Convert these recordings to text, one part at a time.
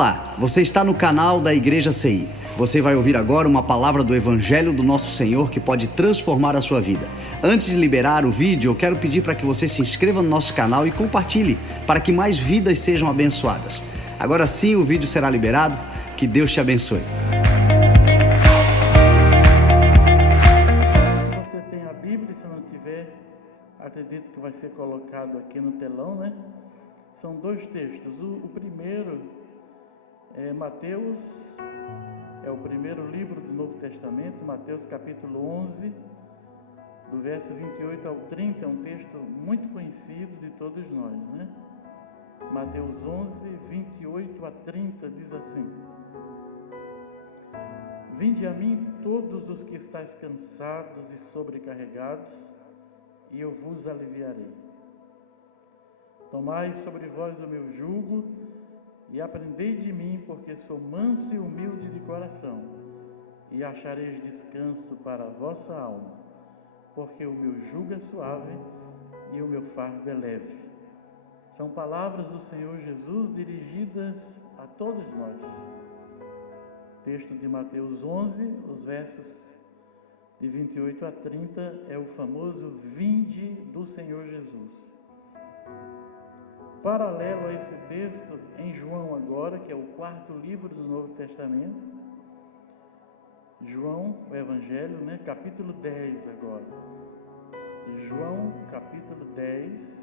Olá, você está no canal da Igreja CI. Você vai ouvir agora uma palavra do Evangelho do Nosso Senhor que pode transformar a sua vida. Antes de liberar o vídeo, eu quero pedir para que você se inscreva no nosso canal e compartilhe, para que mais vidas sejam abençoadas. Agora sim, o vídeo será liberado. Que Deus te abençoe. Se você tem a Bíblia, se não tiver, acredito que vai ser colocado aqui no telão, né? São dois textos. O primeiro é Mateus, é o primeiro livro do Novo Testamento, Mateus capítulo 11, do verso 28 ao 30, é um texto muito conhecido de todos nós, né? Mateus 11, 28 a 30 diz assim: Vinde a mim todos os que estáis cansados e sobrecarregados, e eu vos aliviarei. Tomai sobre vós o meu jugo e aprendei de mim, porque sou manso e humilde de coração, e achareis descanso para a vossa alma, porque o meu jugo é suave e o meu fardo é leve. São palavras do Senhor Jesus dirigidas a todos nós. Texto de Mateus 11, os versos de 28 a 30, é o famoso Vinde do Senhor Jesus. Paralelo a esse texto, em João agora, que é o quarto livro do Novo Testamento, João, o Evangelho, né? Capítulo 10 agora. João, capítulo 10,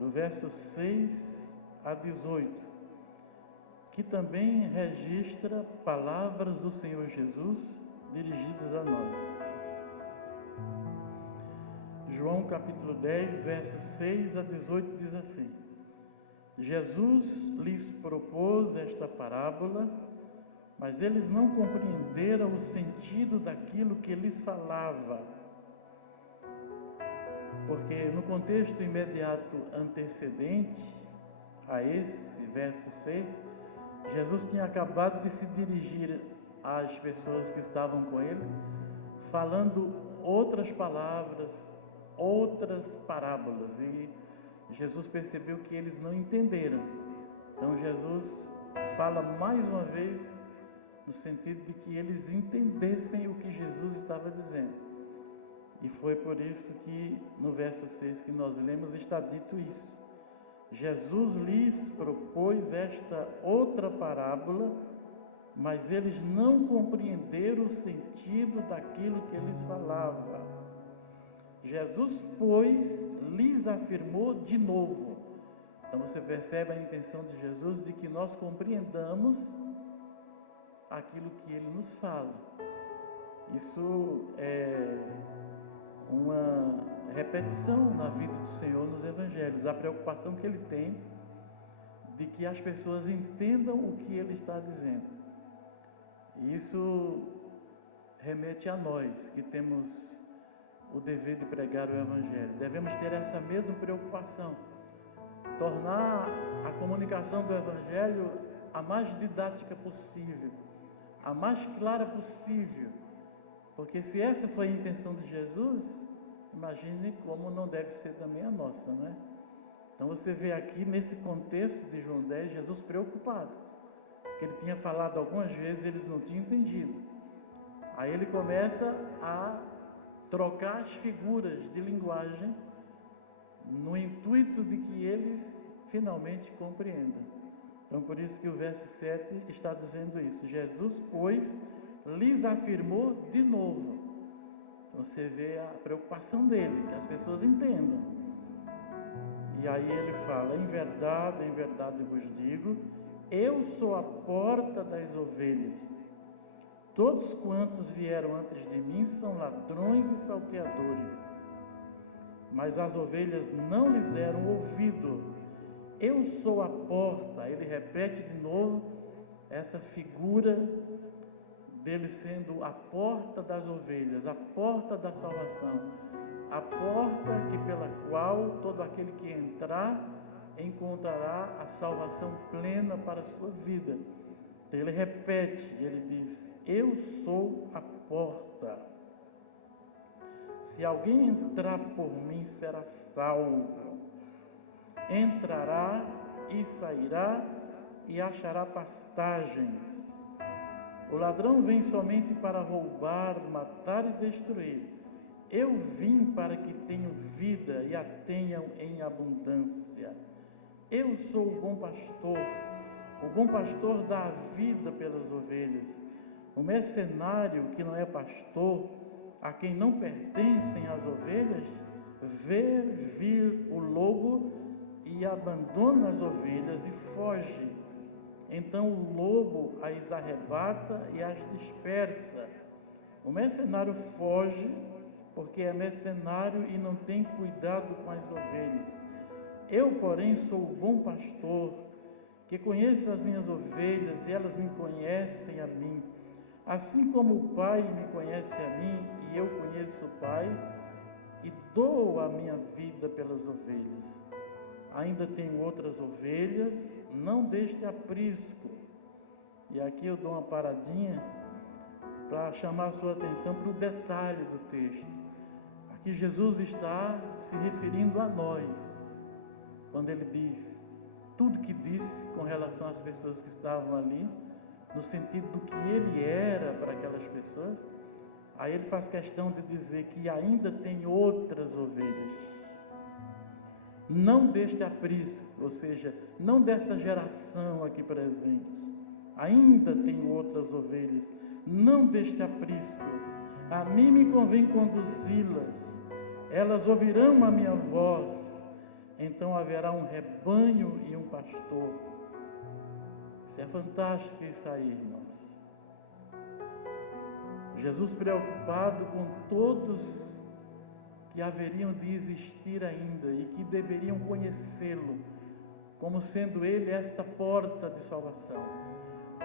do verso 6 a 18, que também registra palavras do Senhor Jesus dirigidas a nós. João capítulo 10, versos 6 a 18 diz assim: Jesus lhes propôs esta parábola, mas eles não compreenderam o sentido daquilo que lhes falava. Porque no contexto imediato antecedente a esse verso 6, Jesus tinha acabado de se dirigir às pessoas que estavam com ele, falando outras palavras, outras parábolas, e Jesus percebeu que eles não entenderam. Então Jesus fala mais uma vez no sentido de que eles entendessem o que Jesus estava dizendo. E foi por isso que no verso 6 que nós lemos está dito isso. Jesus lhes propôs esta outra parábola, mas eles não compreenderam o sentido daquilo que eles falava. Jesus, pois, lhes afirmou de novo. Então você percebe a intenção de Jesus de que nós compreendamos aquilo que ele nos fala. Isso é uma repetição na vida do Senhor nos Evangelhos, a preocupação que ele tem de que as pessoas entendam o que ele está dizendo. E isso remete a nós que temos o dever de pregar o Evangelho. Devemos ter essa mesma preocupação, tornar a comunicação do Evangelho a mais didática possível, a mais clara possível, porque se essa foi a intenção de Jesus, imagine como não deve ser também a nossa, né? Então você vê aqui nesse contexto de João 10, Jesus preocupado, porque ele tinha falado algumas vezes, eles não tinham entendido. Aí ele começa a trocar as figuras de linguagem no intuito de que eles finalmente compreendam. Então por isso que o verso 7 está dizendo isso. Jesus, pois, lhes afirmou de novo. Então você vê a preocupação dele, que as pessoas entendam. E aí ele fala: em verdade vos digo, eu sou a porta das ovelhas. Todos quantos vieram antes de mim são ladrões e salteadores, mas as ovelhas não lhes deram ouvido. Eu sou a porta. Ele repete de novo essa figura dele sendo a porta das ovelhas, a porta da salvação, a porta pela qual todo aquele que entrar encontrará a salvação plena para a sua vida. Então ele repete, ele diz: eu sou a porta. Se alguém entrar por mim, será salvo. Entrará e sairá e achará pastagens. O ladrão vem somente para roubar, matar e destruir. Eu vim para que tenham vida e a tenham em abundância. Eu sou o bom pastor. O bom pastor dá a vida pelas ovelhas. O mercenário que não é pastor, a quem não pertencem as ovelhas, vê vir o lobo e abandona as ovelhas e foge. Então o lobo as arrebata e as dispersa. O mercenário foge porque é mercenário e não tem cuidado com as ovelhas. Eu, porém, sou o bom pastor, que conheço as minhas ovelhas e elas me conhecem a mim. Assim como o Pai me conhece a mim e eu conheço o Pai, e dou a minha vida pelas ovelhas. Ainda tenho outras ovelhas, não deste aprisco. E aqui eu dou uma paradinha para chamar a sua atenção para o detalhe do texto. Aqui Jesus está se referindo a nós, quando ele diz tudo que disse com relação às pessoas que estavam ali, no sentido do que ele era para aquelas pessoas. Aí ele faz questão de dizer que ainda tem outras ovelhas, não deste aprisco, ou seja, não desta geração aqui presente. Ainda tem outras ovelhas, não deste aprisco. A mim me convém conduzi-las, elas ouvirão a minha voz, então haverá um rebanho e um pastor. Isso é fantástico, isso aí, irmãos. Jesus preocupado com todos que haveriam de existir ainda e que deveriam conhecê-lo, como sendo ele esta porta de salvação,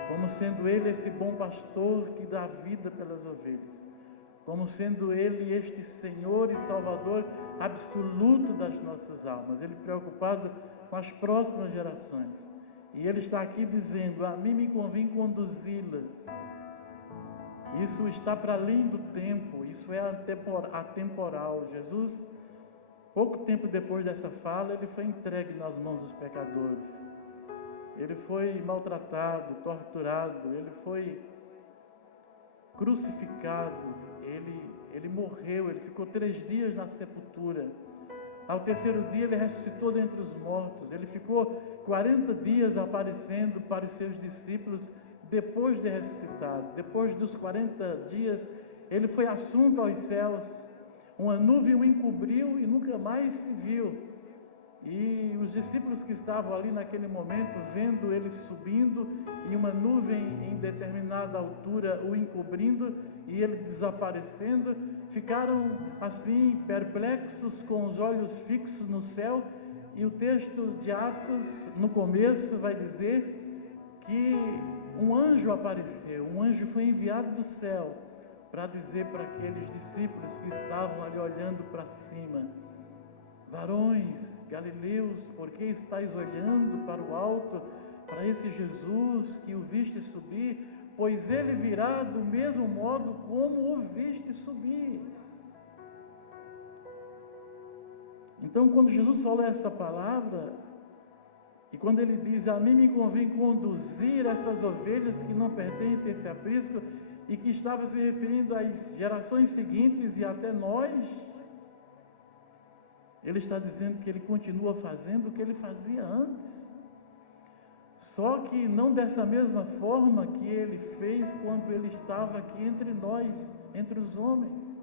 como sendo ele esse bom pastor que dá vida pelas ovelhas, como sendo ele este Senhor e Salvador absoluto das nossas almas. Ele preocupado com as próximas gerações. E ele está aqui dizendo: a mim me convém conduzi-las. Isso está para além do tempo, isso é atemporal. Jesus, pouco tempo depois dessa fala, ele foi entregue nas mãos dos pecadores. Ele foi maltratado, torturado, ele foi crucificado, ele morreu, ele ficou 3 dias na sepultura. Ao terceiro dia ele ressuscitou dentre os mortos. Ele ficou 40 dias aparecendo para os seus discípulos depois de ressuscitado. Depois dos 40 dias ele foi assunto aos céus. Uma nuvem o encobriu e nunca mais se viu. E os discípulos que estavam ali naquele momento, vendo ele subindo e uma nuvem em determinada altura o encobrindo e ele desaparecendo, ficaram assim perplexos, com os olhos fixos no céu. E o texto de Atos, no começo, vai dizer que um anjo apareceu, um anjo foi enviado do céu para dizer para aqueles discípulos que estavam ali olhando para cima: varões galileus, por que estáis olhando para o alto, para esse Jesus que o viste subir? Pois ele virá do mesmo modo como o viste subir. Então, quando Jesus falou essa palavra, e quando ele diz: a mim me convém conduzir essas ovelhas que não pertencem a esse aprisco, e que estava se referindo às gerações seguintes e até nós, ele está dizendo que ele continua fazendo o que ele fazia antes, só que não dessa mesma forma que ele fez quando ele estava aqui entre nós, entre os homens,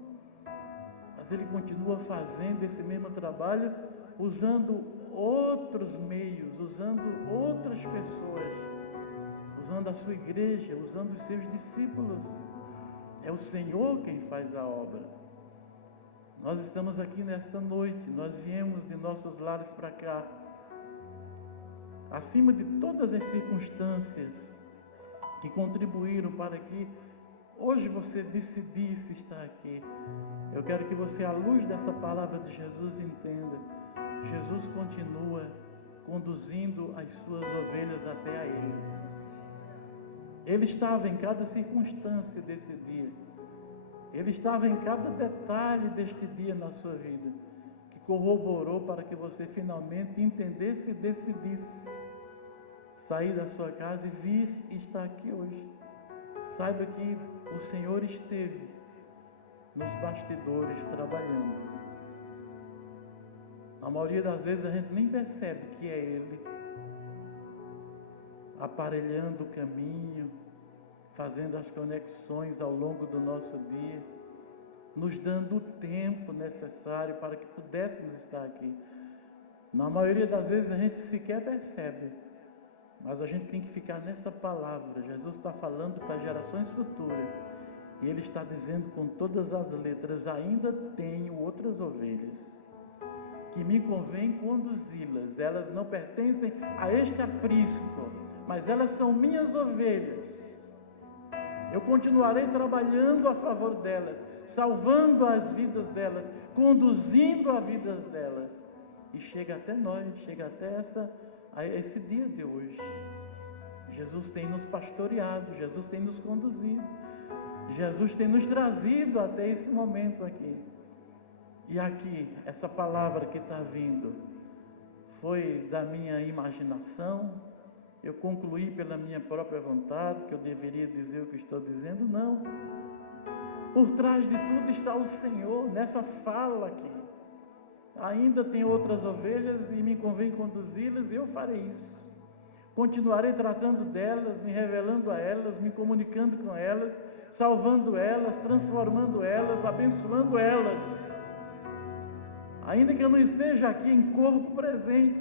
mas ele continua fazendo esse mesmo trabalho, usando outros meios, usando outras pessoas, usando a sua igreja, usando os seus discípulos. É o Senhor quem faz a obra. Nós estamos aqui nesta noite, nós viemos de nossos lares para cá, acima de todas as circunstâncias que contribuíram para que hoje você decidisse estar aqui. Eu quero que você, à luz dessa palavra de Jesus, entenda: Jesus continua conduzindo as suas ovelhas até a Ele. Ele estava em cada circunstância desse dia. Ele estava em cada detalhe deste dia na sua vida, que corroborou para que você finalmente entendesse e decidisse sair da sua casa e vir e estar aqui hoje. Saiba que o Senhor esteve nos bastidores trabalhando. A maioria das vezes a gente nem percebe que é Ele aparelhando o caminho, fazendo as conexões ao longo do nosso dia, nos dando o tempo necessário para que pudéssemos estar aqui. Na maioria das vezes a gente sequer percebe, mas a gente tem que ficar nessa palavra. Jesus está falando para gerações futuras e Ele está dizendo com todas as letras: ainda tenho outras ovelhas que me convém conduzi-las. Elas não pertencem a este aprisco, mas elas são minhas ovelhas. Eu continuarei trabalhando a favor delas, salvando as vidas delas, conduzindo as vidas delas. E chega até nós, chega até esse dia de hoje. Jesus tem nos pastoreado, Jesus tem nos conduzido, Jesus tem nos trazido até esse momento aqui. E aqui, essa palavra que está vindo, foi da minha imaginação, eu concluí pela minha própria vontade, que eu deveria dizer o que estou dizendo? Não. Por trás de tudo está o Senhor, nessa fala aqui. Ainda tem outras ovelhas e me convém conduzi-las, e eu farei isso. Continuarei tratando delas, me revelando a elas, me comunicando com elas, salvando elas, transformando elas, abençoando elas. Ainda que eu não esteja aqui em corpo presente,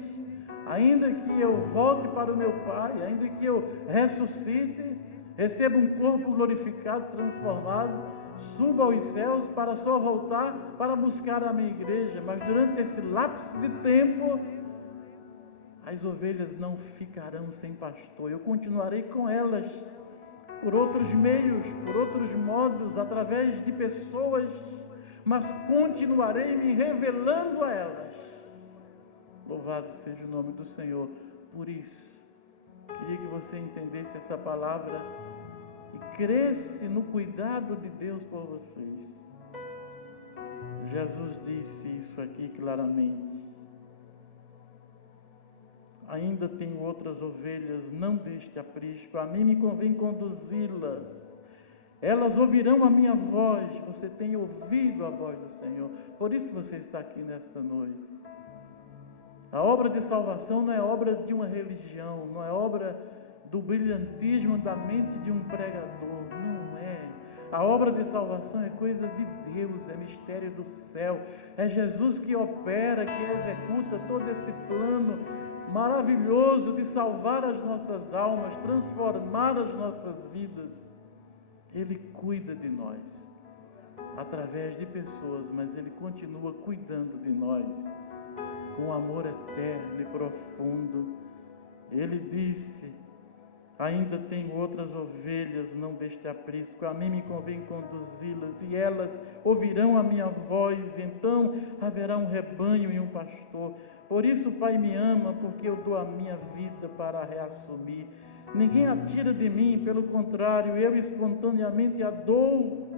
ainda que eu volte para o meu Pai, ainda que eu ressuscite, receba um corpo glorificado, transformado, suba aos céus para só voltar para buscar a minha igreja, mas durante esse lapso de tempo, as ovelhas não ficarão sem pastor. Eu continuarei com elas, por outros meios, por outros modos, através de pessoas, mas continuarei me revelando a elas. Louvado seja o nome do Senhor. Por isso, queria que você entendesse essa palavra e cresce no cuidado de Deus por vocês. Jesus disse isso aqui claramente: ainda tenho outras ovelhas, não deste aprisco, a mim me convém conduzi-las. Elas ouvirão a minha voz. Você tem ouvido a voz do Senhor, por isso você está aqui nesta noite. A obra de salvação não é obra de uma religião, não é obra do brilhantismo da mente de um pregador, não é. A obra de salvação é coisa de Deus, é mistério do céu, é Jesus que opera, que executa todo esse plano maravilhoso de salvar as nossas almas, transformar as nossas vidas. Ele cuida de nós, através de pessoas, mas Ele continua cuidando de nós, com amor eterno e profundo. Ele disse: ainda tenho outras ovelhas, não deste aprisco, a mim me convém conduzi-las, e elas ouvirão a minha voz, e então haverá um rebanho e um pastor. Por isso o Pai me ama, porque eu dou a minha vida para a reassumir. Ninguém a tira de mim, pelo contrário, eu espontaneamente a dou.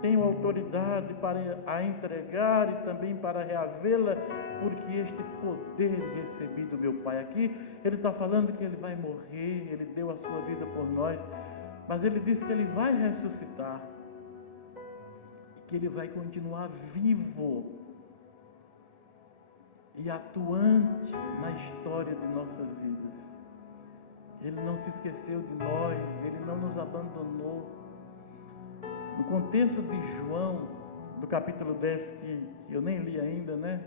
Tenho autoridade para a entregar e também para reavê-la, porque este poder recebi do meu Pai. Aqui ele está falando que ele vai morrer, ele deu a sua vida por nós, mas ele disse que ele vai ressuscitar e que ele vai continuar vivo e atuante na história de nossas vidas. Ele não se esqueceu de nós, Ele não nos abandonou. No contexto de João, do capítulo 10, que eu nem li ainda, né?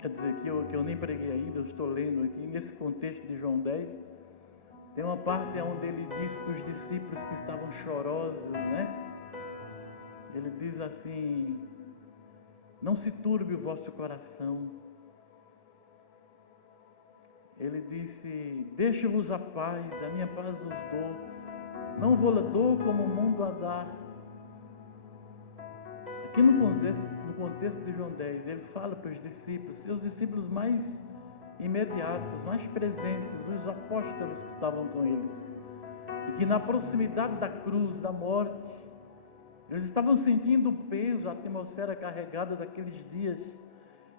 Quer dizer, que eu nem preguei ainda, eu estou lendo aqui, nesse contexto de João 10, tem uma parte onde ele diz para os discípulos que estavam chorosos, né? Ele diz assim: não se turbe o vosso coração. Ele disse: deixo-vos a paz, a minha paz vos dou, não vou-la dou como o mundo a dá. Aqui no contexto de João 10, ele fala para os discípulos, seus discípulos mais imediatos, mais presentes, os apóstolos que estavam com eles, e que na proximidade da cruz, da morte, eles estavam sentindo o peso, a atmosfera carregada daqueles dias.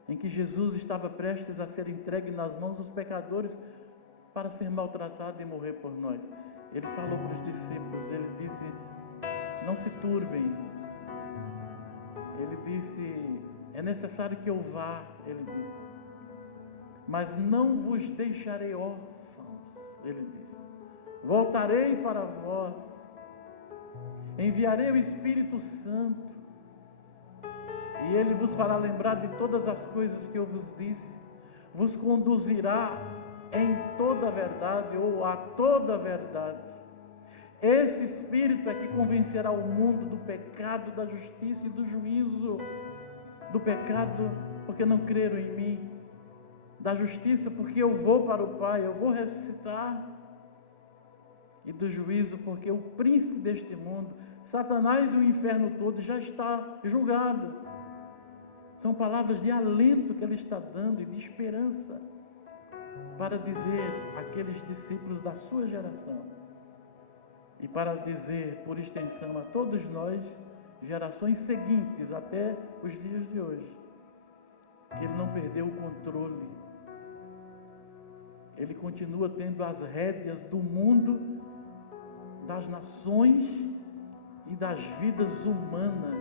em que Jesus estava prestes a ser entregue nas mãos dos pecadores para ser maltratado e morrer por nós. Ele falou para os discípulos, ele disse: não se turbem. Ele disse: é necessário que eu vá, ele disse, mas não vos deixarei órfãos, ele disse, voltarei para vós, enviarei o Espírito Santo, e ele vos fará lembrar de todas as coisas que eu vos disse, vos conduzirá em toda a verdade, ou a toda a verdade. Esse Espírito é que convencerá o mundo do pecado, da justiça e do juízo. Do pecado, porque não creram em mim. Da justiça, porque eu vou para o Pai, eu vou ressuscitar. E do juízo, porque o príncipe deste mundo, Satanás e o inferno todo, já está julgado. São palavras de alento que ele está dando e de esperança para dizer àqueles discípulos da sua geração e para dizer, por extensão, a todos nós, gerações seguintes até os dias de hoje, que ele não perdeu o controle. Ele continua tendo as rédeas do mundo, das nações e das vidas humanas,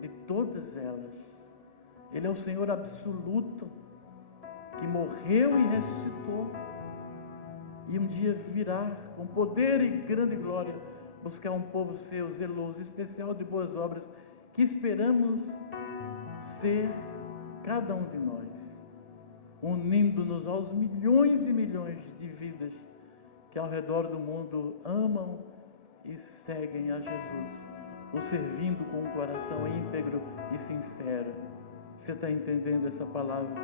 de todas elas. Ele é o Senhor absoluto, que morreu e ressuscitou, e um dia virá com poder e grande glória buscar um povo seu, zeloso, especial de boas obras, que esperamos ser cada um de nós, unindo-nos aos milhões e milhões de vidas que ao redor do mundo amam e seguem a Jesus, o servindo com um coração íntegro e sincero. Você está entendendo essa palavra?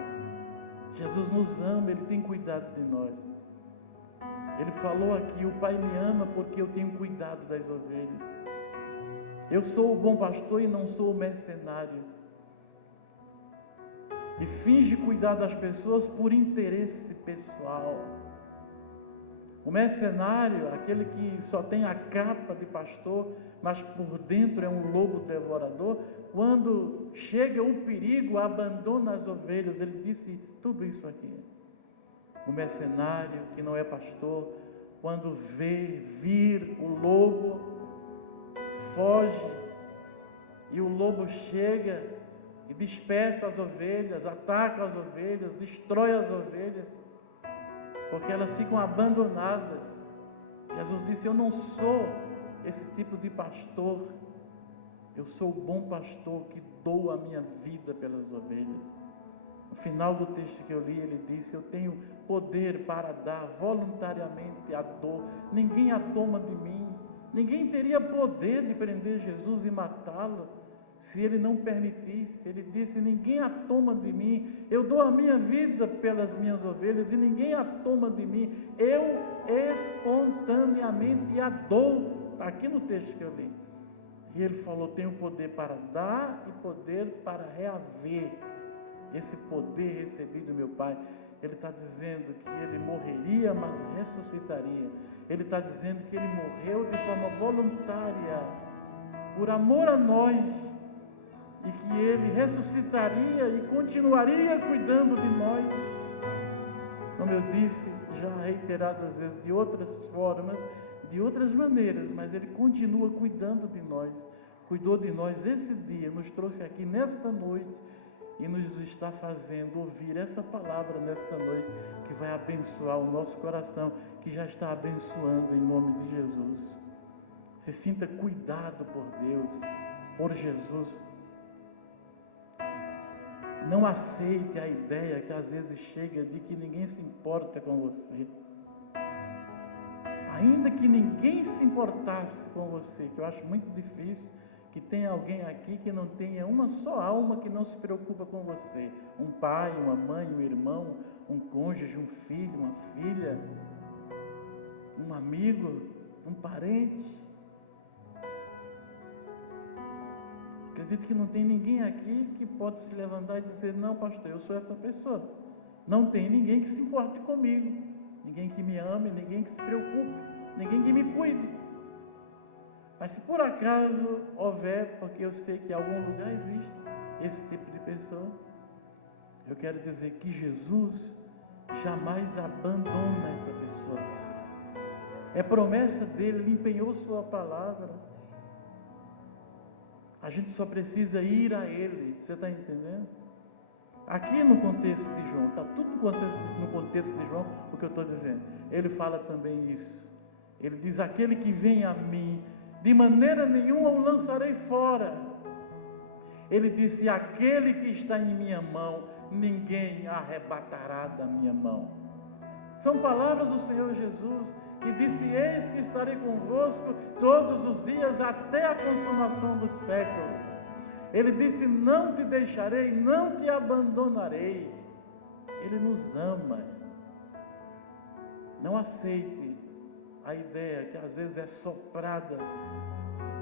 Jesus nos ama, Ele tem cuidado de nós. Ele falou aqui: o Pai me ama porque eu tenho cuidado das ovelhas. Eu sou o bom pastor e não sou o mercenário. E finge cuidar das pessoas por interesse pessoal. O mercenário, aquele que só tem a capa de pastor, mas por dentro é um lobo devorador, quando chega o perigo, abandona as ovelhas. Ele disse tudo isso aqui. O mercenário que não é pastor, quando vê vir o lobo, foge, e o lobo chega e dispersa as ovelhas, ataca as ovelhas, destrói as ovelhas, porque elas ficam abandonadas. Jesus disse: eu não sou esse tipo de pastor, eu sou o bom pastor que dou a minha vida pelas ovelhas. No final do texto que eu li, ele disse: eu tenho poder para dar voluntariamente a dor, ninguém a toma de mim. Ninguém teria poder de prender Jesus e matá-lo se ele não permitisse. Ele disse: ninguém a toma de mim, eu dou a minha vida pelas minhas ovelhas e ninguém a toma de mim, eu espontaneamente a dou. Aqui no texto que eu li. E ele falou: tenho poder para dar e poder para reaver. Esse poder recebido do meu Pai. Ele está dizendo que ele morreria, mas ressuscitaria. Ele está dizendo que ele morreu de forma voluntária, por amor a nós, e que ele ressuscitaria e continuaria cuidando de nós. Como eu disse já reiteradas vezes, de outras formas, de outras maneiras, mas ele continua cuidando de nós. Cuidou de nós esse dia, nos trouxe aqui nesta noite e nos está fazendo ouvir essa palavra nesta noite, que vai abençoar o nosso coração, que já está abençoando em nome de Jesus. Se sinta cuidado por Deus, por Jesus. Não aceite a ideia que às vezes chega de que ninguém se importa com você. Ainda que ninguém se importasse com você, que eu acho muito difícil, que tenha alguém aqui que não tenha uma só alma que não se preocupa com você. Um pai, uma mãe, um irmão, um cônjuge, um filho, uma filha, um amigo, um parente. Acredito que não tem ninguém aqui que pode se levantar e dizer: não, pastor, eu sou essa pessoa. Não tem ninguém que se importe comigo, ninguém que me ame, ninguém que se preocupe, ninguém que me cuide. Mas se por acaso houver, porque eu sei que em algum lugar existe esse tipo de pessoa, Eu quero dizer que Jesus jamais abandona essa pessoa. É promessa dele, ele empenhou sua palavra. A gente só precisa ir a ele. Você está entendendo? Aqui no contexto de João, está tudo no contexto de João, o que eu estou dizendo. Ele fala também isso. Ele diz: aquele que vem a mim, de maneira nenhuma o lançarei fora. Ele disse: aquele que está em minha mão, ninguém arrebatará da minha mão. São palavras do Senhor Jesus, que disse: eis que estarei convosco todos os dias até a consumação dos séculos. Ele disse: não te deixarei, não te abandonarei. Ele nos ama. Não aceite a ideia que às vezes é soprada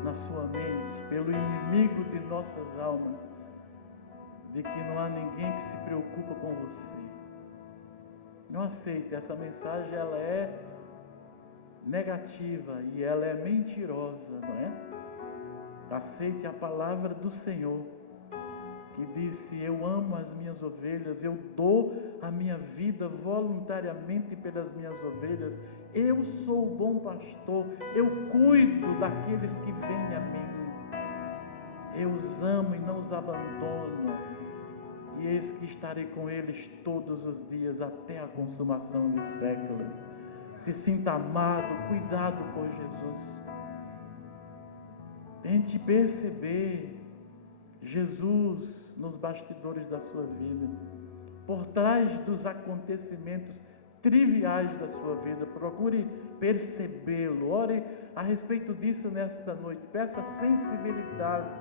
na sua mente pelo inimigo de nossas almas, de que não há ninguém que se preocupa com você. Não aceite, essa mensagem ela é negativa e ela é mentirosa, não é? Aceite a palavra do Senhor, que disse: eu amo as minhas ovelhas, eu dou a minha vida voluntariamente pelas minhas ovelhas, eu sou o bom pastor, eu cuido daqueles que vêm a mim, eu os amo e não os abandono, e eis que estarei com eles todos os dias até a consumação dos séculos. Se sinta amado, cuidado por Jesus. Tente perceber Jesus nos bastidores da sua vida, por trás dos acontecimentos triviais da sua vida. Procure percebê-lo, ore a respeito disso nesta noite, peça sensibilidade,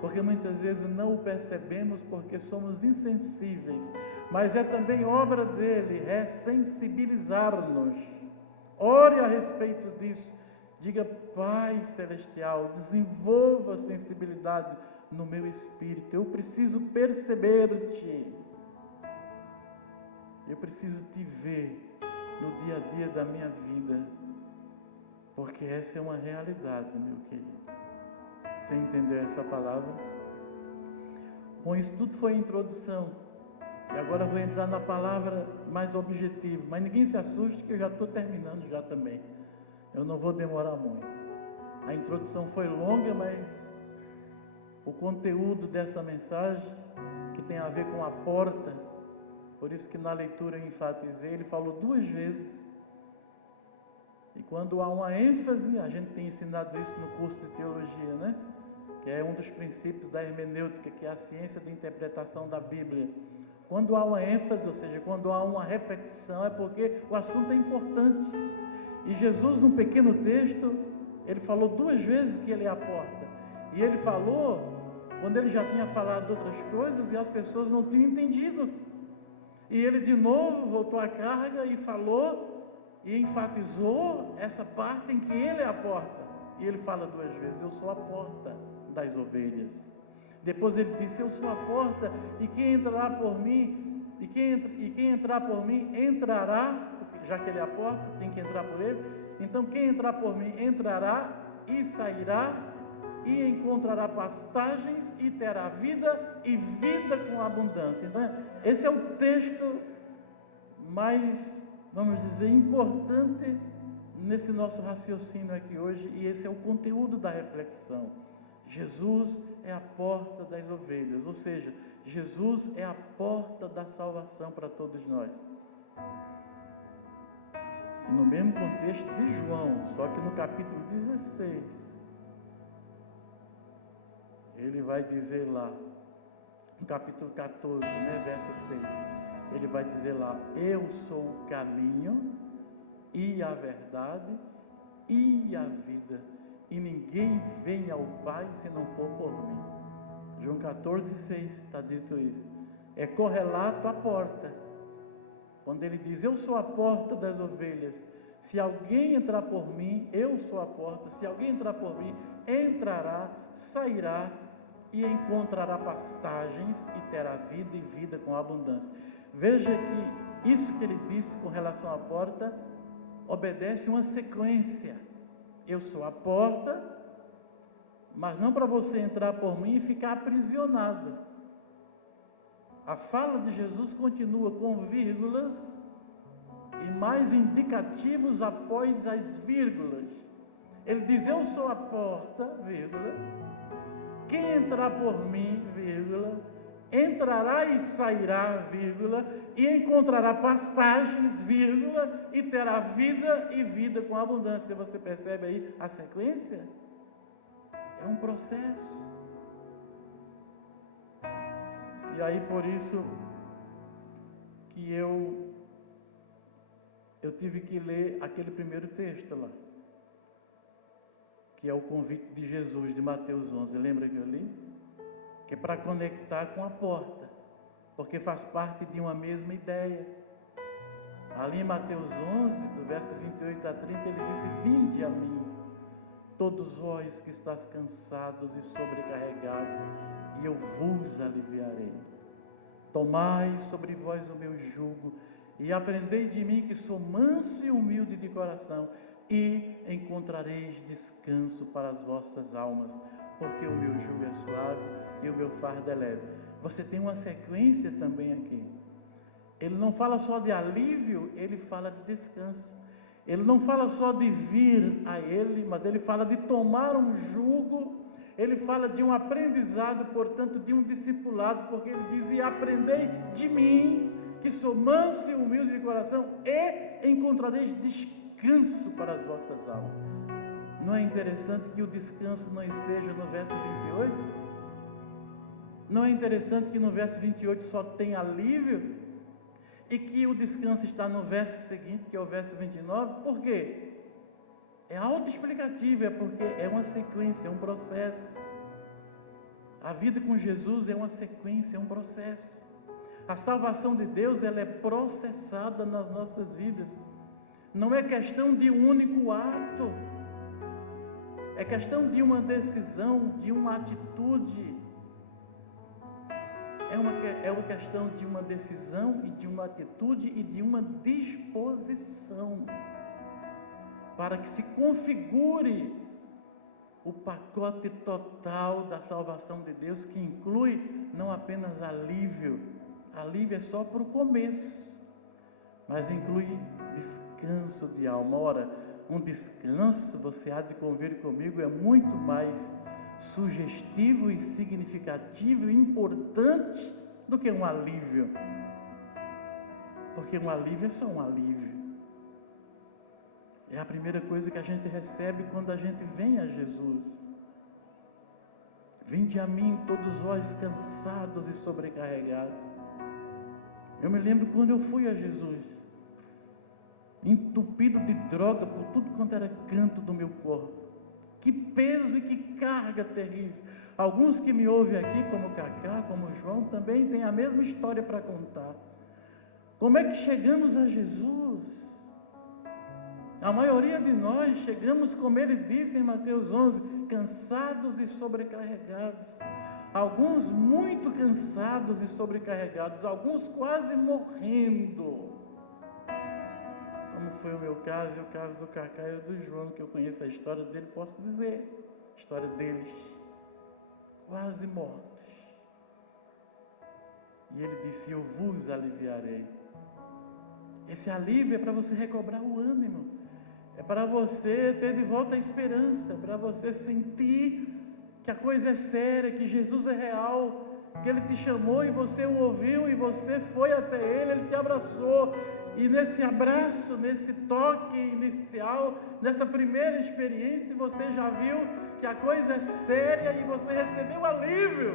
porque muitas vezes não o percebemos porque somos insensíveis, mas é também obra dele sensibilizar-nos. Ore a respeito disso, diga: Pai Celestial, desenvolva a sensibilidade no meu espírito, eu preciso perceber-te, eu preciso te ver no dia a dia da minha vida, porque essa é uma realidade, meu querido. Você entendeu essa palavra? Bom, isso tudo foi a introdução, e agora eu vou entrar na palavra mais objetiva, mas ninguém se assuste que eu já estou terminando já também, eu não vou demorar muito. A introdução foi longa, mas o conteúdo dessa mensagem, que tem a ver com a porta, por isso que na leitura eu enfatizei, ele falou 2 vezes, e quando há uma ênfase, a gente tem ensinado isso no curso de teologia, né? Que é um dos princípios da hermenêutica, que é a ciência de interpretação da Bíblia. Quando há uma ênfase, ou seja, quando há uma repetição, é porque o assunto é importante. E Jesus, num pequeno texto, ele falou 2 vezes que ele é a porta. E ele falou quando ele já tinha falado outras coisas e as pessoas não tinham entendido. E ele de novo voltou à carga e falou e enfatizou essa parte em que ele é a porta. E ele fala 2 vezes: eu sou a porta das ovelhas. Depois ele disse: eu sou a porta, e quem entrará por mim, e quem entrar por mim entrará, porque já que ele é a porta, tem que entrar por ele. Então quem entrar por mim entrará e sairá e encontrará pastagens e terá vida, e vida com abundância. Então esse é o texto mais, vamos dizer, importante nesse nosso raciocínio aqui hoje, e esse é o conteúdo da reflexão. Jesus é a porta das ovelhas, ou seja, Jesus é a porta da salvação para todos nós. E no mesmo contexto de João, só que no capítulo 16, ele vai dizer lá, no capítulo 14, verso 6, ele vai dizer lá: eu sou o caminho e a verdade e a vida, e ninguém vem ao Pai se não for por mim. João 14, 6 está dito isso. É correlato à porta, quando ele diz: eu sou a porta das ovelhas, se alguém entrar por mim, eu sou a porta, se alguém entrar por mim, entrará, sairá e encontrará pastagens e terá vida, e vida com abundância. Veja que isso que ele disse com relação à porta obedece uma sequência. Eu sou a porta, mas não para você entrar por mim e ficar aprisionado. A fala de Jesus continua com vírgulas e mais indicativos após as vírgulas. Ele diz: eu sou a porta, vírgula. Quem entrar por mim, vírgula, entrará e sairá, vírgula, e encontrará pastagens, vírgula, e terá vida e vida com abundância. Você percebe aí a sequência? É um processo. E aí por isso que eu tive que ler aquele primeiro texto lá, que é o convite de Jesus, de Mateus 11. Lembra que eu li? Que é para conectar com a porta, porque faz parte de uma mesma ideia. Ali em Mateus 11, do verso 28 a 30, ele disse: vinde a mim, todos vós que estáis cansados e sobrecarregados, e eu vos aliviarei. Tomai sobre vós o meu jugo, e aprendei de mim, que sou manso e humilde de coração, e encontrareis descanso para as vossas almas, porque o meu jugo é suave e o meu fardo é leve. Você tem uma sequência também aqui. Ele não fala só de alívio, ele fala de descanso. Ele não fala só de vir a ele, mas ele fala de tomar um jugo. Ele fala de um aprendizado, portanto de um discipulado, porque ele diz: e aprendei de mim, que sou manso e humilde de coração, e encontrareis descanso para as vossas almas. Não é interessante que o descanso não esteja no verso 28? Não é interessante que no verso 28 só tem alívio? E que o descanso está no verso seguinte, que é o verso 29? Por quê? É autoexplicativo, é porque é uma sequência, é um processo. A vida com Jesus é uma sequência, é um processo. A salvação de Deus, ela é processada nas nossas vidas. Não é questão de um único ato, é questão de uma decisão, de uma atitude. É uma questão de uma decisão e de uma atitude e de uma disposição, para que se configure o pacote total da salvação de Deus, que inclui não apenas alívio é só para o começo, mas inclui descanso de alma. Ora, um descanso, você há de convir comigo, é muito mais sugestivo e significativo e importante do que um alívio, porque um alívio é só um alívio. É a primeira coisa que a gente recebe quando a gente vem a Jesus. Vinde a mim, todos vós cansados e sobrecarregados. Eu me lembro quando eu fui a Jesus, entupido de droga por tudo quanto era canto do meu corpo. Que peso e que carga terrível. Alguns que me ouvem aqui, como o Cacá, como o João, também têm a mesma história para contar. Como é que chegamos a Jesus? A maioria de nós chegamos, como ele disse em Mateus 11, cansados e sobrecarregados. Alguns muito cansados e sobrecarregados, alguns quase morrendo. Como foi o meu caso e o caso do Cacá e do João, que eu conheço a história dele, posso dizer, a história deles, quase mortos. E ele disse: eu vos aliviarei. Esse alívio é para você recobrar o ânimo, é para você ter de volta a esperança, para você sentir que a coisa é séria, que Jesus é real, que Ele te chamou e você o ouviu e você foi até Ele te abraçou. E nesse abraço, nesse toque inicial, nessa primeira experiência, você já viu que a coisa é séria e você recebeu alívio.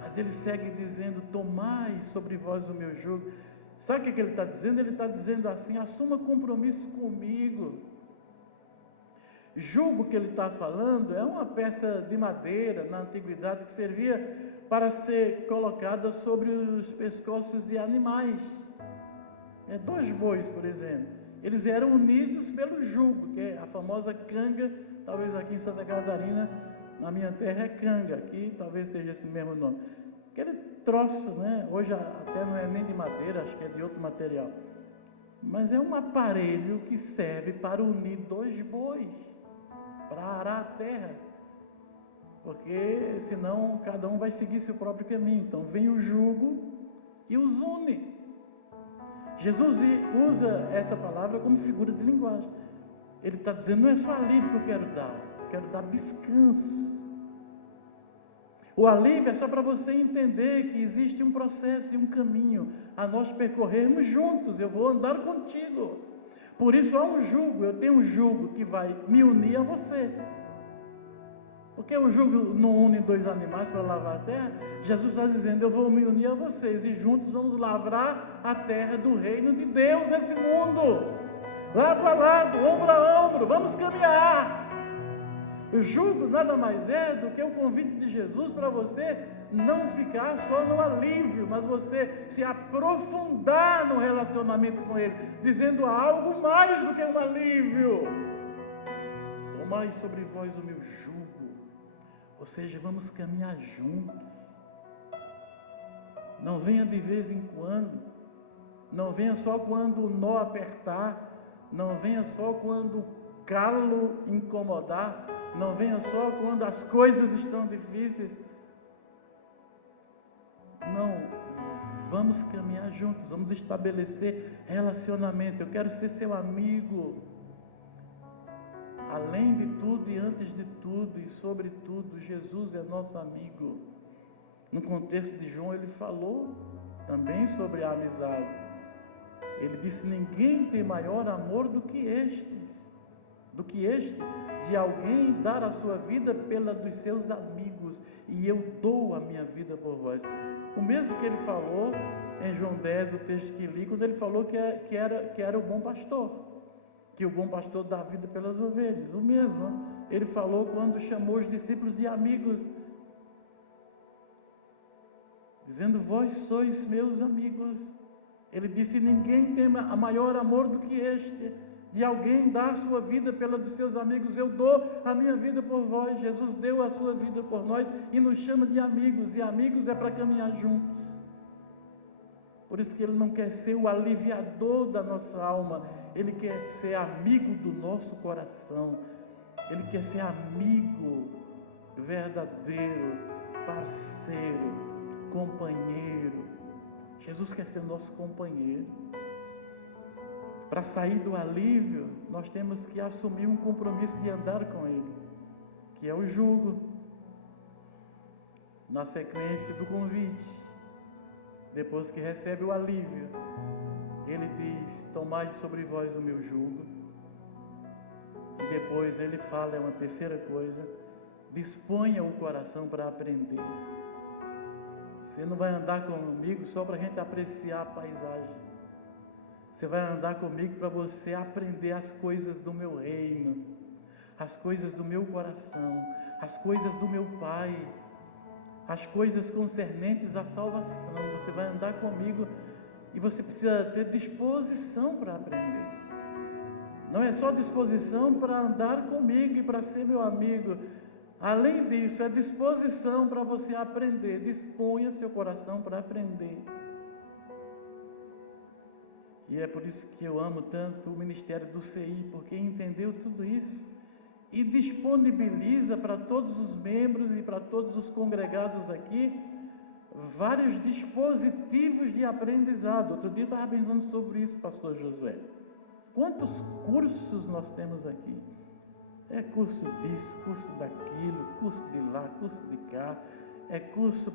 Mas ele segue dizendo: tomai sobre vós o meu jugo. Sabe o que ele está dizendo? Ele está dizendo assim: assuma compromisso comigo. Jugo que ele está falando é uma peça de madeira na antiguidade que servia para ser colocada sobre os pescoços de animais. 2 bois, por exemplo, eles eram unidos pelo jugo, que é a famosa canga. Talvez aqui em Santa Catarina, na minha terra, é canga, aqui talvez seja esse mesmo nome. Aquele troço, né? Hoje até não é nem de madeira, acho que é de outro material, mas é um aparelho que serve para unir 2 bois, para arar a terra. porque senão cada um vai seguir seu próprio caminho. Então vem o jugo e os une. Jesus usa essa palavra como figura de linguagem. Ele está dizendo, não é só alívio que eu quero dar descanso. O alívio é só para você entender que existe um processo e um caminho a nós percorrermos juntos. Eu vou andar contigo. Por isso há um jugo, eu tenho um jugo que vai me unir a você. Porque o jugo não une dois animais para lavrar a terra. Jesus está dizendo, eu vou me unir a vocês e juntos vamos lavrar a terra do reino de Deus nesse mundo. Lado a lado, ombro a ombro, vamos caminhar. O jugo nada mais é do que o convite de Jesus para você não ficar só no alívio, mas você se aprofundar no relacionamento com Ele, dizendo algo mais do que um alívio. Tomai sobre vós o meu jugo, ou seja, vamos caminhar juntos. Não venha de vez em quando, não venha só quando o nó apertar, não venha só quando o calo incomodar, não venha só quando as coisas estão difíceis. Não, vamos caminhar juntos, vamos estabelecer relacionamento. Eu quero ser seu amigo. Além de tudo e antes de tudo e sobre tudo, Jesus é nosso amigo. No contexto de João, ele falou também sobre a amizade. Ele disse, ninguém tem maior amor do que este, de alguém dar a sua vida pela dos seus amigos, e eu dou a minha vida por vós. O mesmo que ele falou em João 10, o texto que li, quando ele falou que era o bom pastor, que o bom pastor dá a vida pelas ovelhas. O mesmo ele falou quando chamou os discípulos de amigos, dizendo, vós sois meus amigos. Ele disse, ninguém tem a maior amor do que este, de alguém dar a sua vida pela dos seus amigos. Eu dou a minha vida por vós. Jesus deu a sua vida por nós e nos chama de amigos, e amigos é para caminhar juntos. Por isso que Ele não quer ser o aliviador da nossa alma, Ele quer ser amigo do nosso coração, Ele quer ser amigo verdadeiro, parceiro, companheiro. Jesus quer ser nosso companheiro. Para sair do alívio, nós temos que assumir um compromisso de andar com Ele, que é o jugo. Na sequência do convite, depois que recebe o alívio, Ele diz, tomai sobre vós o meu jugo. E depois Ele fala, é uma terceira coisa, disponha o coração para aprender. Você não vai andar comigo só para a gente apreciar a paisagem. Você vai andar comigo para você aprender as coisas do meu reino, as coisas do meu coração, as coisas do meu Pai, as coisas concernentes à salvação. Você vai andar comigo e você precisa ter disposição para aprender. Não é só disposição para andar comigo e para ser meu amigo. Além disso, é disposição para você aprender. Disponha seu coração para aprender. E é por isso que eu amo tanto o Ministério do CI, porque entendeu tudo isso e disponibiliza para todos os membros e para todos os congregados aqui vários dispositivos de aprendizado. Outro dia eu estava pensando sobre isso, pastor Josué. Quantos cursos nós temos aqui? É curso disso, curso daquilo, curso de lá, curso de cá, é curso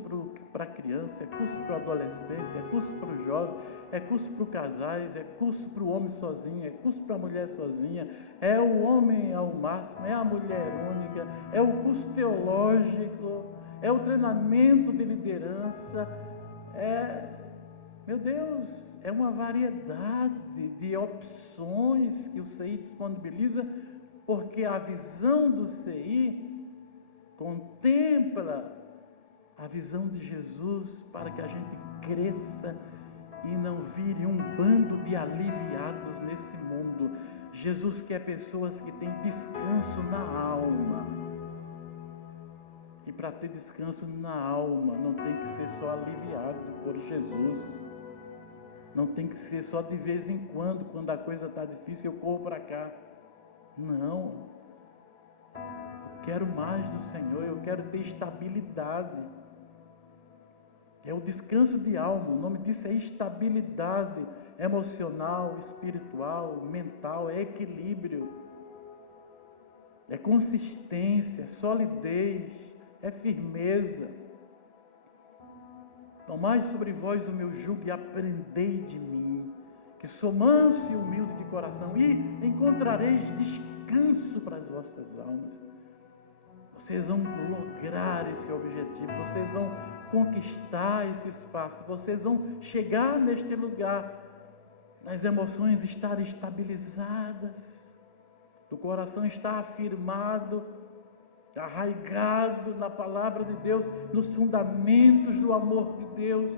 para criança, é curso para o adolescente, é curso para o jovem, é curso para os casais, é curso para o homem sozinho, é curso para a mulher sozinha, é o homem ao máximo, é a mulher única, é o curso teológico, é o treinamento de liderança, meu Deus, é uma variedade de opções que o CI disponibiliza, porque a visão do CI contempla a visão de Jesus para que a gente cresça e não vire um bando de aliviados nesse mundo. Jesus quer pessoas que têm descanso na alma. E para ter descanso na alma, não tem que ser só aliviado por Jesus. Não tem que ser só de vez em quando a coisa está difícil, eu corro para cá. Não. Eu quero mais do Senhor, eu quero ter estabilidade. É o descanso de alma, o nome disso é estabilidade emocional, espiritual, mental, é equilíbrio, é consistência, é solidez, é firmeza. Tomai sobre vós o meu jugo e aprendei de mim, que sou manso e humilde de coração, e encontrareis descanso para as vossas almas. Vocês vão lograr esse objetivo, vocês vão conquistar esse espaço, vocês vão chegar neste lugar, as emoções estarem estabilizadas, o coração está afirmado, arraigado na palavra de Deus, nos fundamentos do amor de Deus,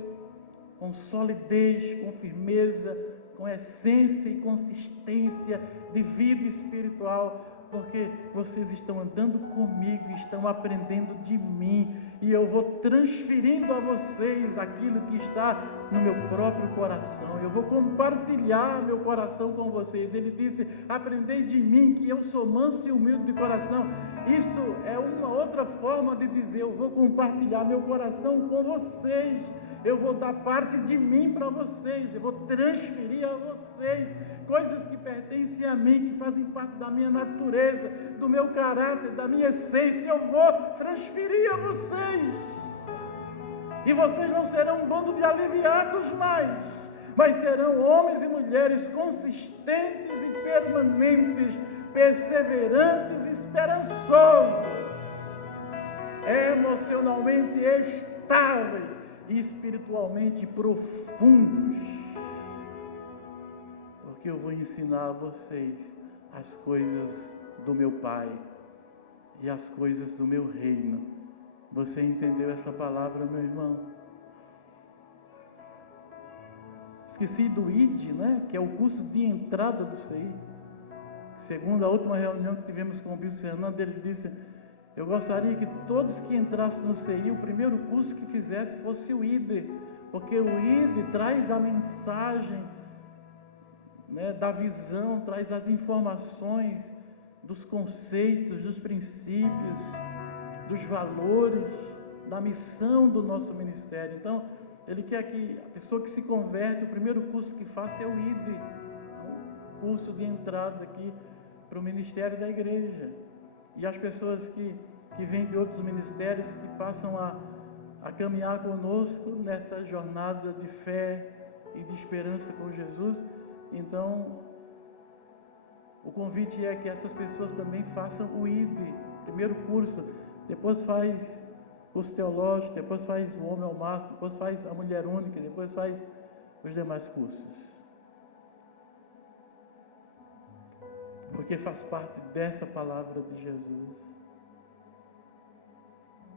com solidez, com firmeza, com essência e consistência de vida espiritual, porque vocês estão andando comigo, estão aprendendo de mim, e eu vou transferindo a vocês aquilo que está no meu próprio coração, eu vou compartilhar meu coração com vocês. Ele disse: aprendei de mim, que eu sou manso e humilde de coração. Isso é uma outra forma de dizer: eu vou compartilhar meu coração com vocês, eu vou dar parte de mim para vocês, eu vou transferir a vocês coisas que pertencem a mim, que fazem parte da minha natureza, do meu caráter, da minha essência. Eu vou transferir a vocês, e vocês não serão um bando de aliviados mais, mas serão homens e mulheres consistentes e permanentes, perseverantes e esperançosos, emocionalmente estáveis e espiritualmente profundos, porque eu vou ensinar a vocês as coisas do meu Pai e as coisas do meu reino. Você entendeu essa palavra, meu irmão? Esqueci do ID, né? Que é o curso de entrada do CI. Segundo a última reunião que tivemos com o Bispo Fernando, ele disse: eu gostaria que todos que entrassem no CI, o primeiro curso que fizesse fosse o ID, porque o ID traz a mensagem, né, da visão, traz as informações dos conceitos, dos princípios, dos valores, da missão do nosso ministério. Então, ele quer que a pessoa que se converte, o primeiro curso que faça é o ID, o curso de entrada aqui para o ministério da igreja. E as pessoas que vêm de outros ministérios, que passam a caminhar conosco nessa jornada de fé e de esperança com Jesus. Então, o convite é que essas pessoas também façam o ID, primeiro curso, depois faz curso teológico, depois faz o homem ao máximo, depois faz a mulher única, depois faz os demais cursos. Porque faz parte dessa palavra de Jesus,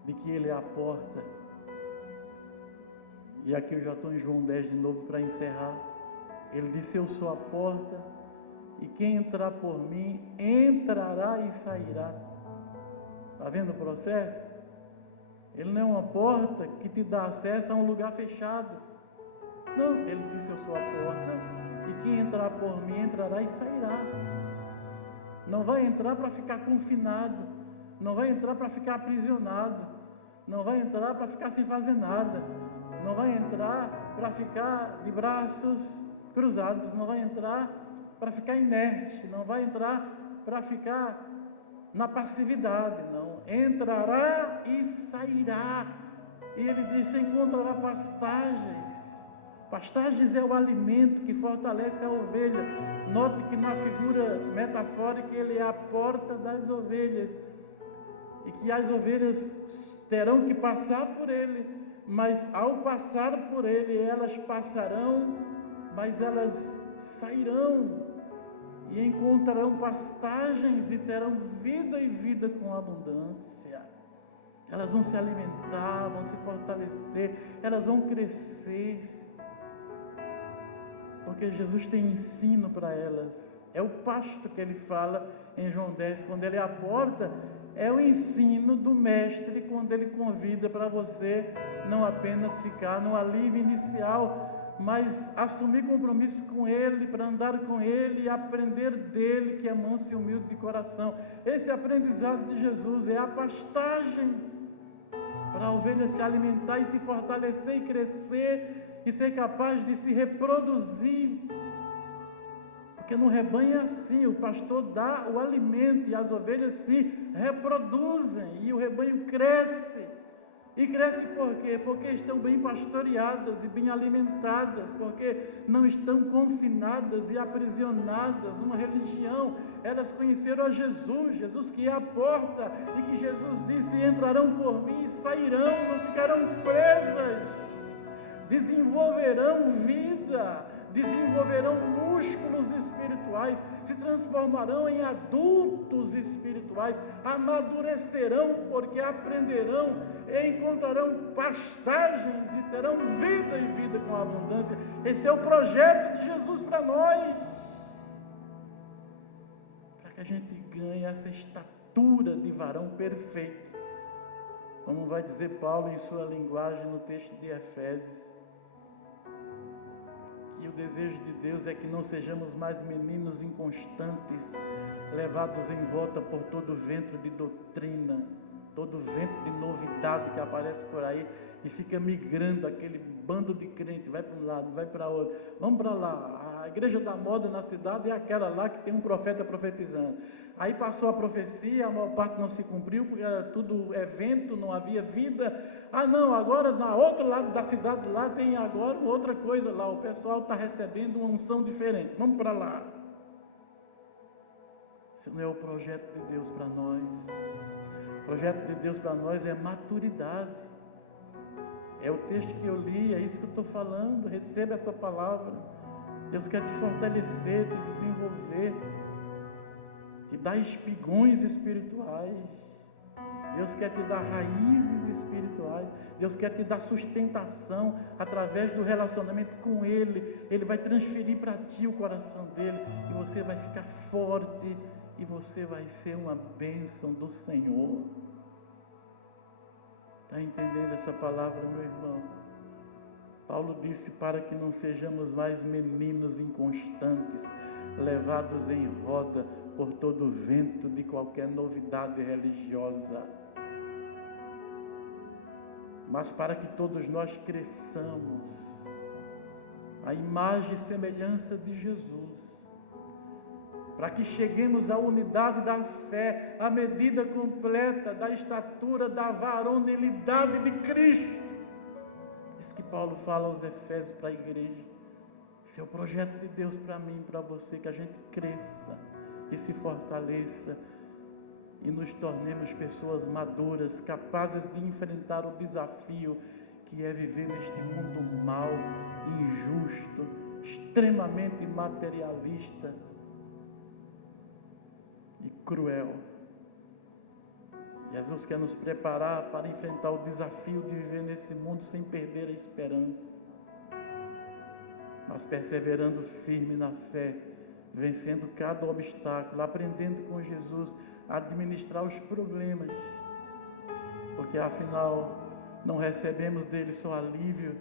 de que Ele é a porta. E aqui eu já estou em João 10 de novo para encerrar. Ele disse: eu sou a porta, e quem entrar por mim, entrará e sairá. Está vendo o processo? Ele não é uma porta que te dá acesso a um lugar fechado. Não, ele disse: eu sou a porta, e quem entrar por mim, entrará e sairá. Não vai entrar para ficar confinado, não vai entrar para ficar aprisionado, não vai entrar para ficar sem fazer nada, não vai entrar para ficar de braços cruzados, não vai entrar para ficar inerte, não vai entrar para ficar na passividade, não. Entrará e sairá. E ele disse: encontrará pastagens. Pastagens é o alimento que fortalece a ovelha. Note que na figura metafórica ele é a porta das ovelhas, e que as ovelhas terão que passar por ele, mas ao passar por ele, elas passarão, mas elas sairão e encontrarão pastagens e terão vida, e vida com abundância. Elas vão se alimentar, vão se fortalecer, elas vão crescer, porque Jesus tem ensino para elas. É o pasto que ele fala em João 10, quando ele é a porta, é o ensino do mestre, quando ele convida para você não apenas ficar no alívio inicial, mas assumir compromisso com Ele, para andar com Ele e aprender dele, que é manso e humilde de coração. Esse aprendizado de Jesus é a pastagem para a ovelha se alimentar e se fortalecer e crescer e ser capaz de se reproduzir. Porque no rebanho é assim, o pastor dá o alimento e as ovelhas se reproduzem e o rebanho cresce. E cresce por quê? Porque estão bem pastoreadas e bem alimentadas, porque não estão confinadas e aprisionadas numa religião. Elas conheceram a Jesus que é a porta, e que Jesus disse: entrarão por mim e sairão, não ficarão presas, desenvolverão vida, desenvolverão músculos espirituais, se transformarão em adultos espirituais, amadurecerão porque aprenderão, encontrarão pastagens e terão vida e vida com abundância. Esse é o projeto de Jesus para nós, para que a gente ganhe essa estatura de varão perfeito, como vai dizer Paulo em sua linguagem no texto de Efésios. E o desejo de Deus é que não sejamos mais meninos inconstantes, levados em volta por todo vento de doutrina, todo vento de novidade que aparece por aí e fica migrando aquele bando de crente, vai para um lado, vai para outro, vamos para lá. A igreja da moda na cidade é aquela lá que tem um profeta profetizando. Aí passou a profecia, a maior parte não se cumpriu, porque era tudo evento, não havia vida. Ah não, agora na outro lado da cidade lá tem agora outra coisa lá, o pessoal está recebendo uma unção diferente, vamos para lá. Esse não é o projeto de Deus para nós. O projeto de Deus para nós é maturidade. É o texto que eu li, é isso que eu estou falando. Receba essa palavra. Deus quer te fortalecer, te desenvolver, te dar espigões espirituais. Deus quer te dar raízes espirituais. Deus quer te dar sustentação através do relacionamento com Ele. Ele vai transferir para ti o coração dele e você vai ficar forte e você vai ser uma bênção do Senhor. Está entendendo essa palavra, meu irmão? Paulo disse: para que não sejamos mais meninos inconstantes, levados em roda por todo vento de qualquer novidade religiosa, mas para que todos nós cresçamos à imagem e semelhança de Jesus, para que cheguemos à unidade da fé, à medida completa da estatura da varonilidade de Cristo. Isso que Paulo fala aos Efésios para a igreja. Esse é o projeto de Deus para mim e para você, que a gente cresça e se fortaleça e nos tornemos pessoas maduras, capazes de enfrentar o desafio que é viver neste mundo mau, injusto, extremamente materialista e cruel. Jesus quer nos preparar para enfrentar o desafio de viver nesse mundo sem perder a esperança, mas perseverando firme na fé, vencendo cada obstáculo, aprendendo com Jesus a administrar os problemas, porque afinal não recebemos dele só alívio,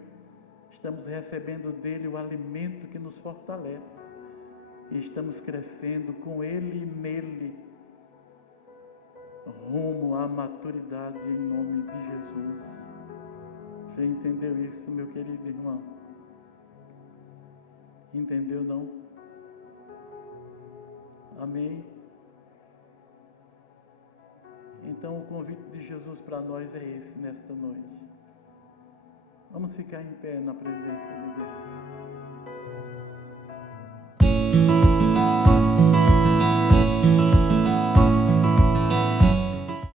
estamos recebendo dele o alimento que nos fortalece, e estamos crescendo com ele e nele, rumo à maturidade em nome de Jesus. Você entendeu isso, meu querido irmão? Entendeu, não? Amém? Então o convite de Jesus para nós é esse nesta noite. Vamos ficar em pé na presença de Deus.